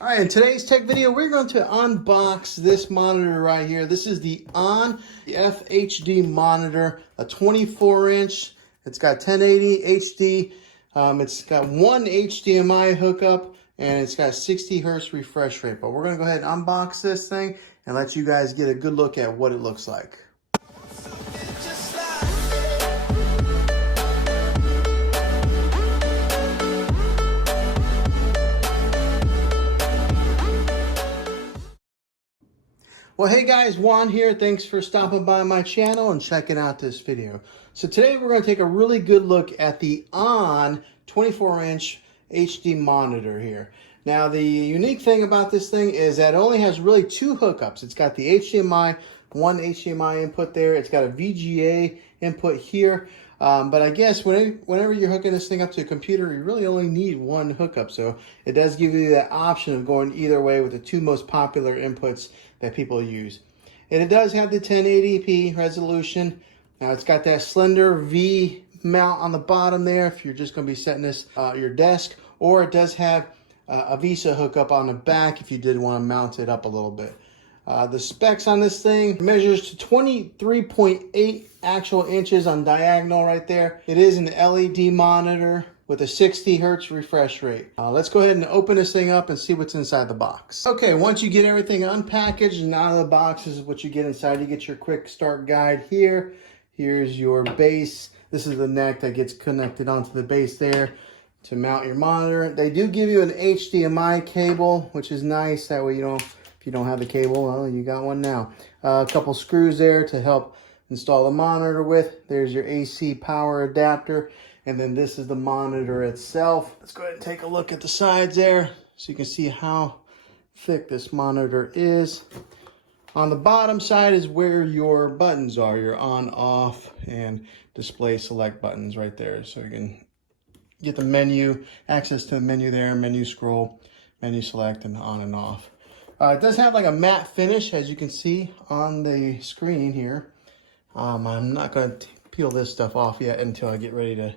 All right, in today's tech video, we're going to unbox this monitor right here. This is the Onn FHD monitor, a 24-inch. It's got 1080 HD. It's got one HDMI hookup, and it's got 60 hertz refresh rate. But we're going to go ahead and unbox this thing and let you guys get a good look at what it looks like. Well, hey guys, Juan here. Thanks for stopping by my channel and checking out this video. So today we're going to take a really good look at the Onn 24-inch HD monitor here. Now, the unique thing about this thing is that it only has really two hookups. It's got the HDMI, one HDMI input there. It's got a VGA input here. But I guess whenever you're hooking this thing up to a computer, you really only need one hookup. So it does give you that option of going either way with the two most popular inputs that people use. And it does have the 1080p resolution. Now it's got that slender V mount on the bottom there if you're just going to be setting this at your desk, or it does have a VESA hookup on the back if you did want to mount it up a little bit. The specs on this thing measures to 23.8 actual inches on diagonal right there. It is an LED monitor with a 60 hertz refresh rate. Let's go ahead and open this thing up and see what's inside the box. Okay, once you get everything unpackaged and out of the box, this is what you get inside. You get your quick start guide here. Here's your base. This is the neck that gets connected onto the base there to mount your monitor. They do give you an HDMI cable, which is nice. That way if you don't have the cable, well, you got one now. A couple screws there to help install the monitor with. There's your AC power adapter. And then this is the monitor itself. Let's go ahead and take a look at the sides there so you can see how thick this monitor is. On the bottom side is where your buttons are, your on, off, and display select buttons right there. So you can get the menu, access to the menu there, menu scroll, menu select, and on and off. It does have like a matte finish, as you can see on the screen here. I'm not going to peel this stuff off yet until I get ready to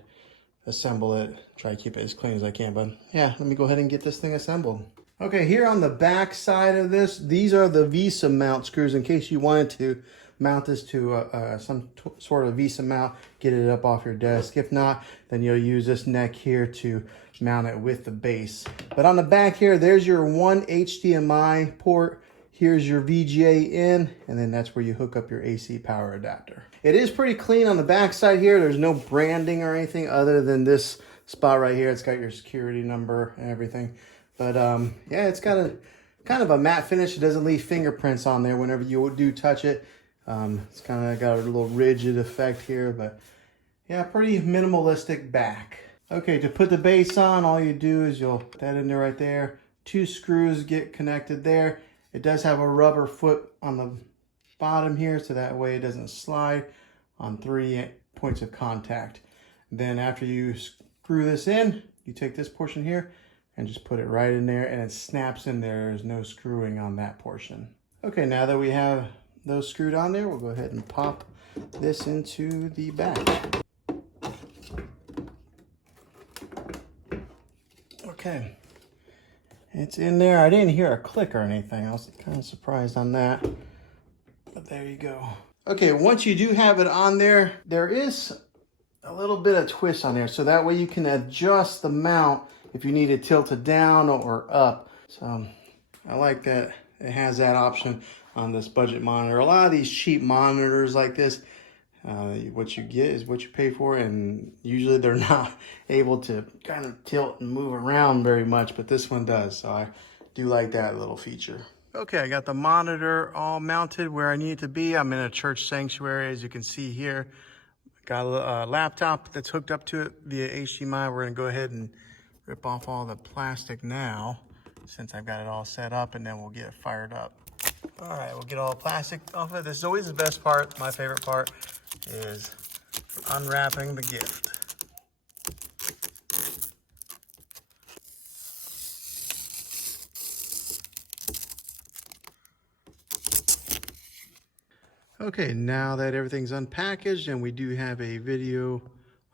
assemble it. Try to keep it as clean as I can, but yeah, let me go ahead and get this thing assembled. Okay, here on the back side of this, these are the VESA mount screws in case you wanted to mount this to some sort of VESA mount, get it up off your desk. If not, then you'll use this neck here to mount it with the base. But on the back here, there's your one HDMI port. Here's your VGA in, and then that's where you hook up your AC power adapter. It is pretty clean on the back side here. There's no branding or anything other than this spot right here. It's got your security number and everything. But yeah, it's got a kind of a matte finish. It doesn't leave fingerprints on there whenever you do touch it. It's kind of got a little rigid effect here, but yeah, pretty minimalistic back. Okay, to put the base on, all you do is you'll put that in there right there. Two screws get connected there. It does have a rubber foot on the bottom here, so that way it doesn't slide on 3 points of contact. Then after you screw this in, you take this portion here and just put it right in there, and it snaps in there. There's no screwing on that portion. Okay, now that we have those screwed on there, we'll go ahead and pop this into the back. Okay. It's in there. I didn't hear a click or anything. I was kind of surprised on that. But there you go. Okay, once you do have it on there, there is a little bit of twist on there. So that way you can adjust the mount if you need it tilted down or up. So I like that it has that option on this budget monitor. A lot of these cheap monitors like this, what you get is what you pay for, and usually they're not able to kind of tilt and move around very much, but this one does, so I do like that little feature. Okay, I got the monitor all mounted where I need it to be. I'm in a church sanctuary, as you can see here. Got a laptop that's hooked up to it via HDMI. We're gonna go ahead and rip off all the plastic now, since I've got it all set up, and then we'll get it fired up. All right, we'll get all the plastic off of it. This is always the best part. My favorite part is unwrapping the gift. Okay, now that everything's unpackaged and we do have a video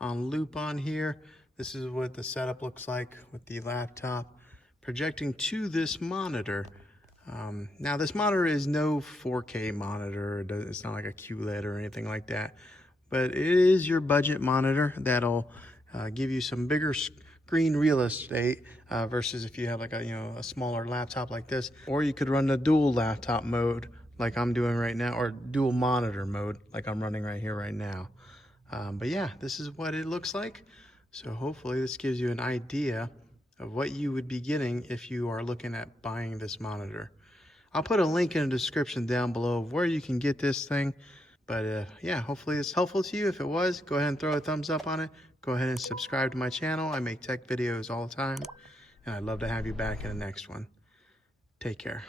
on loop on here, this is what the setup looks like with the laptop. projecting to this monitor. Now this monitor is no 4K monitor. It's not like a QLED or anything like that, but it is your budget monitor that'll give you some bigger screen real estate versus if you have like a smaller laptop like this, or you could run the dual laptop mode like I'm doing right now, or dual monitor mode like I'm running right here right now. But yeah, this is what it looks like. So hopefully this gives you an idea of what you would be getting if you are looking at buying this monitor. I'll put a link in the description down below of where you can get this thing. But yeah, hopefully it's helpful to you. If it was, go ahead and throw a thumbs up on it. Go ahead and subscribe to my channel. I make tech videos all the time, and I'd love to have you back in the next one. Take care.